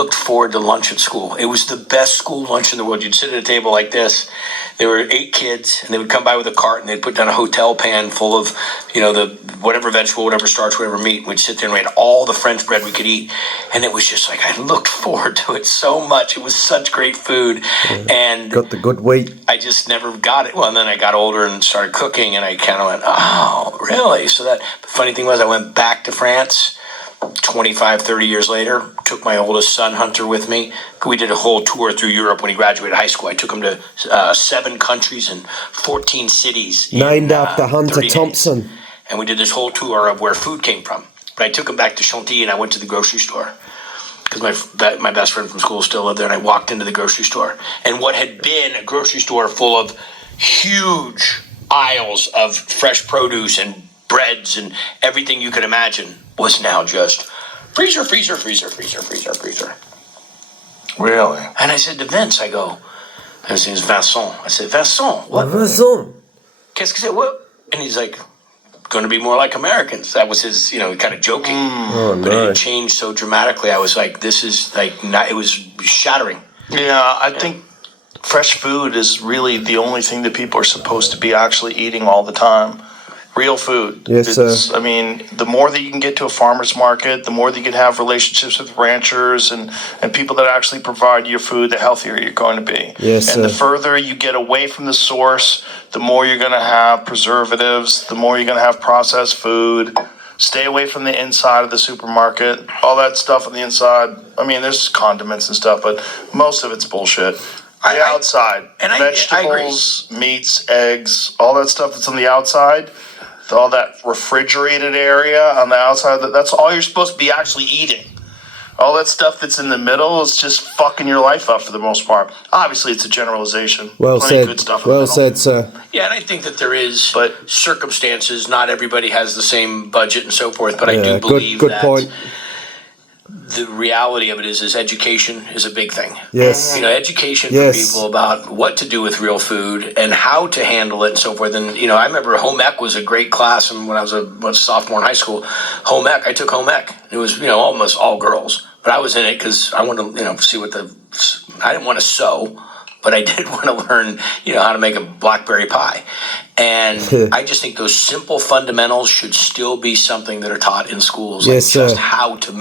looked forward to lunch at school. It was the best school lunch in the world. You'd sit at a table like this. There were 8 kids, and they would come by with a cart, and they'd put down a hotel pan full of, the whatever vegetable, whatever starch, whatever meat. And we'd sit there and we had all the French bread we could eat. And it was just like, I looked forward to it so much. It was such great food. And got the good wheat. I just never got it. Well, and then I got older and started cooking, and I kind of went, oh, really? So the funny thing was I went back to France 25, 30 years later, took my oldest son, Hunter, with me. We did a whole tour through Europe when he graduated high school. I took him to 7 countries and 14 cities. Named after Hunter 30 Thompson. days. And we did this whole tour of where food came from. But I took him back to Chantilly, and I went to the grocery store. Because my best friend from school still lived there, and I walked into the grocery store. And what had been a grocery store full of huge aisles of fresh produce and breads and everything you could imagine was now just freezer. Really? And I said to Vince, his name's Vincent. I said, Vincent, what? Vincent. Qu'est-ce que c'est? What? And he's like, going to be more like Americans. That was his, kind of joking. But it had changed so dramatically. I was like, this is like, it was shattering. Yeah, I think fresh food is really the only thing that people are supposed to be actually eating all the time. Real food. Yes, sir. I mean, the more that you can get to a farmer's market, the more that you can have relationships with ranchers and people that actually provide your food, the healthier you're going to be. Yes, and sir. the further you get away from the source, the more you're going to have preservatives, the more you're going to have processed food. Stay away from the inside of the supermarket. All that stuff on the inside. I mean, there's condiments and stuff, but most of it's bullshit. The outside. And vegetables, meats, eggs, all that stuff that's on the outside. All that refrigerated area on the outside, that's all you're supposed to be actually eating. All that stuff that's in the middle is just fucking your life up for the most part. Obviously, it's a generalization. Well Plenty said. of good stuff in the Well middle. said, sir. Yeah, and I think that there is circumstances. Not everybody has the same budget and so forth, but I do believe good that point. the reality of it is education is a big thing. Yes. Education for people about what to do with real food and how to handle it and so forth. And, I remember home ec was a gregreat class. And when I was a sophomore in high school, I took home ec. It was, almost all girls. But I was in it because I wanted to, see I didn't want to sew, but I did want to learn, how to make a blackberry pie. And I just think those simple fundamentals should still be something that are taught in schools. Yes, like just sir. how to make